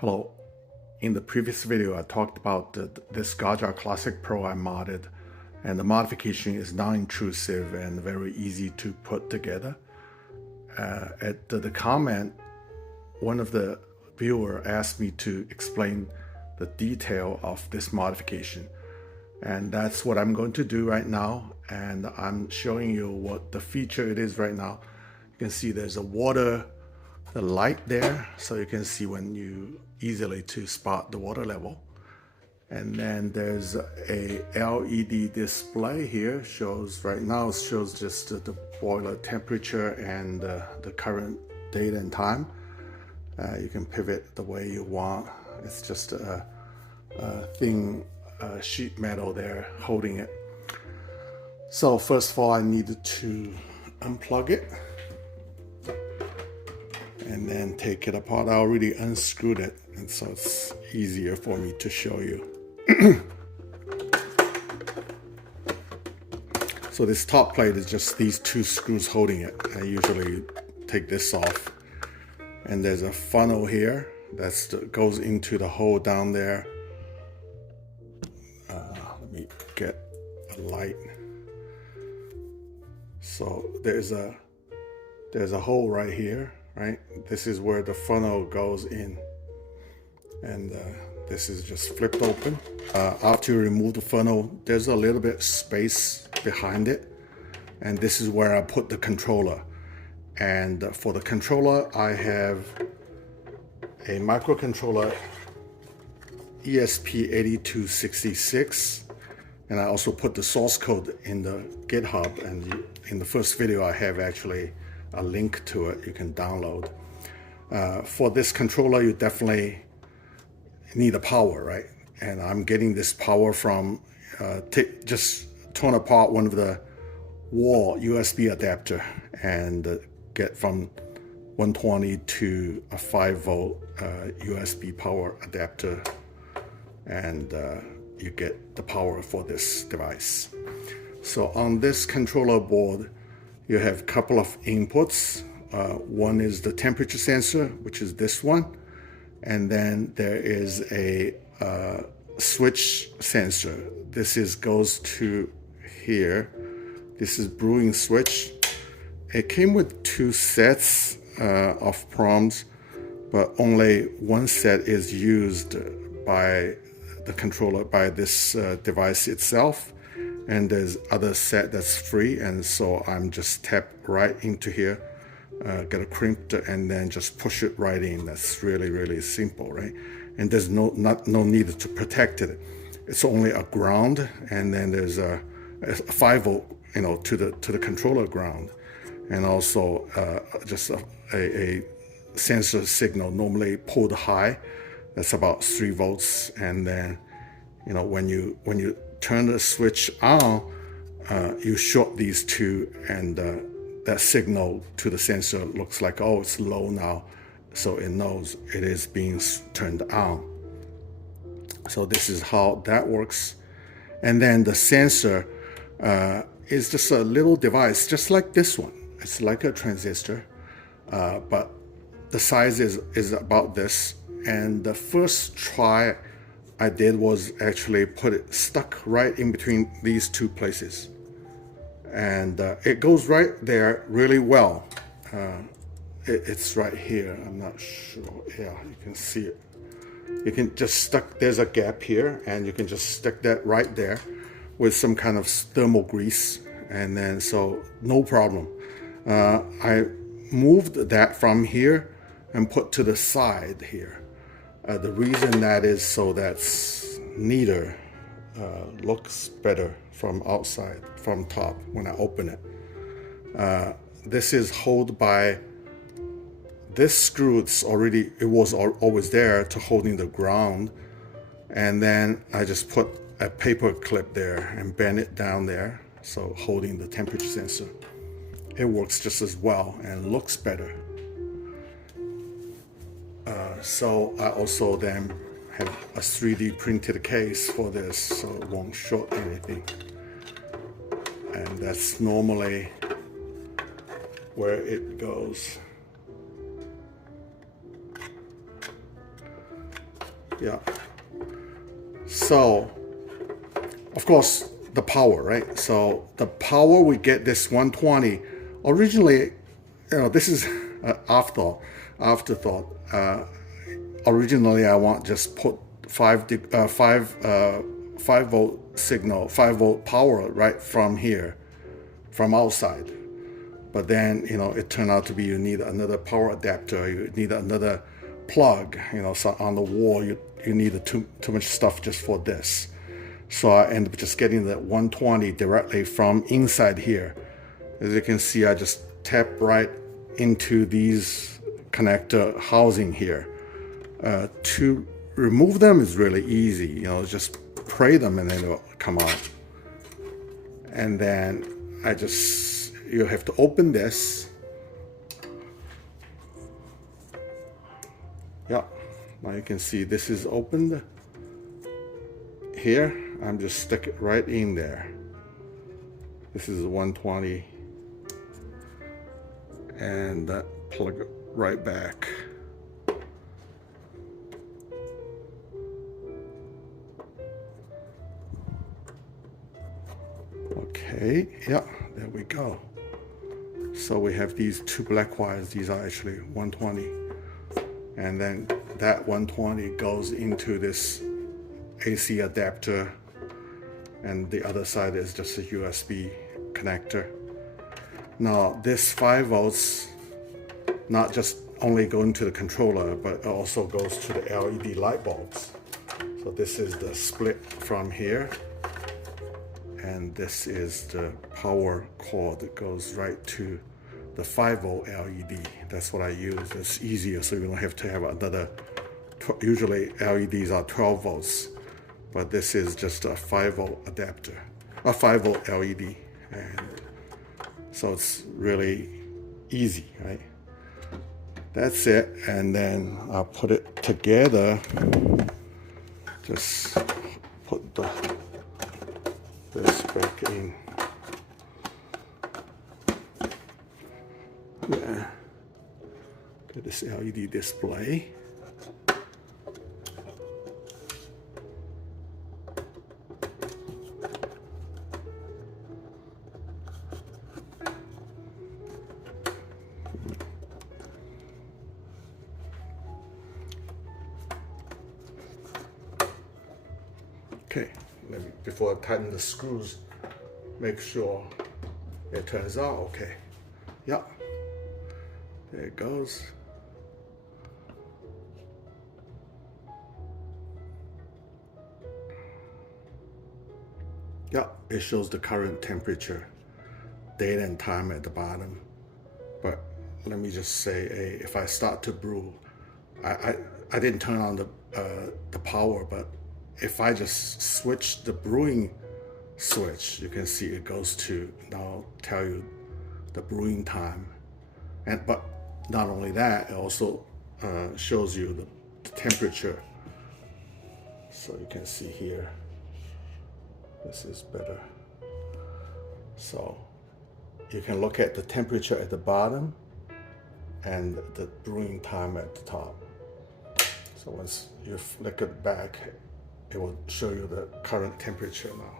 Hello. In the previous video, I talked about this Gaggia Classic Pro I modded, and the modification is non-intrusive and very easy to put together. At the comment, one of the viewer asked me to explain the detail of this modification, and that's what I'm going to do right now. And I'm showing you what the feature it is right now. You can see there's the light there, so you can see when you easily to spot the water level. And then there's a LED display here, right now shows just the boiler temperature and the current date and time. You can pivot the way you want. It's just a thin sheet metal there holding it. So first of all, I needed to unplug it and then take it apart. I already unscrewed it, and so it's easier for me to show you. So this top plate is just these two screws holding it. I usually take this off. And there's a funnel here that goes into the hole down there. Let me get a light. So there's a hole right here, right? This is where the funnel goes in. And this is just flipped open. After you remove the funnel, there's a little bit space behind it. And this is where I put the controller. And for the controller, I have a microcontroller ESP8266. And I also put the source code in the GitHub. And in the first video, I have actually a link to it you can download. For this controller, you definitely need a power, right? And I'm getting this power from just torn apart one of the wall USB adapter and get from 120 to a 5-volt USB power adapter, and you get the power for this device. So on this controller board, you have a couple of inputs. One is the temperature sensor, which is this one. And then there is a switch sensor. This goes to here. This is brewing switch. It came with two sets of proms, but only one set is used by the controller, by this device itself. And there's other set that's free. And so I'm just tap right into here. Get a crimp and then just push it right in. That's really, really simple, right? And there's no need to protect it. It's only a ground, and then there's a 5-volt, to the controller ground, and also just a sensor signal normally pulled high. That's about 3 volts, and then when you turn the switch on, you short these two, and that signal to the sensor looks like, oh, it's low now, so it knows it is being turned on. So this is how that works. And then the sensor is just a little device, just like this one. It's like a transistor, but the size is about this. And the first try I did was actually put it stuck right in between these two places. And it goes right there really well. It's right here. I'm not sure. Yeah, you can see it. You can just there's a gap here, and you can just stick that right there with some kind of thermal grease, and then so no problem. I moved that from here and put to the side here. The reason that is so that's neater, looks better from outside, from top when I open it. This is held by this screw. It was always there to holding the ground, and then I just put a paper clip there and bend it down there, so holding the temperature sensor. It works just as well and looks better. So I also then have a 3D printed case for this, so it won't short anything. And that's normally where it goes. Yeah. So, of course, the power, right? So the power we get this 120. Originally, this is afterthought. Originally, I want just put 5 volt signal, 5 volt power right from here, from outside. But then, it turned out to be you need another power adapter, you need another plug, so on the wall you need too much stuff just for this. So I end up just getting the 120 directly from inside here. As you can see, I just tap right into these connector housing here. To remove them is really easy, just pray them and then it'll come out. And then you have to open this. Yeah, now you can see this is opened. Here, I'm just stick it right in there. This is 120. And that plug it right back. Okay, yeah, there we go. So we have these two black wires. These are actually 120. And then that 120 goes into this AC adapter. And the other side is just a USB connector. Now this 5 volts not just only going to the controller, but it also goes to the LED light bulbs. So this is the split from here. And this is the power cord that goes right to the 5 volt LED. That's what I use. It's easier, so you don't have to have another. Usually LEDs are 12 volts, but this is just a 5 volt adapter, a 5 volt LED. And so it's really easy, right? That's it. And then I'll put it together. Just put this back in. Yeah. Get this LED display. Okay, before I tighten the screws, make sure it turns out okay. Yeah, there it goes. Yeah, it shows the current temperature, date and time at the bottom. But let me just say, if I start to brew, I didn't turn on the power, but if I just switch the brewing switch, you can see it goes to now tell you the brewing time. But not only that, it also shows you the temperature. So you can see here, this is better. So you can look at the temperature at the bottom and the brewing time at the top. So once you flick it back, it will show you the current temperature now.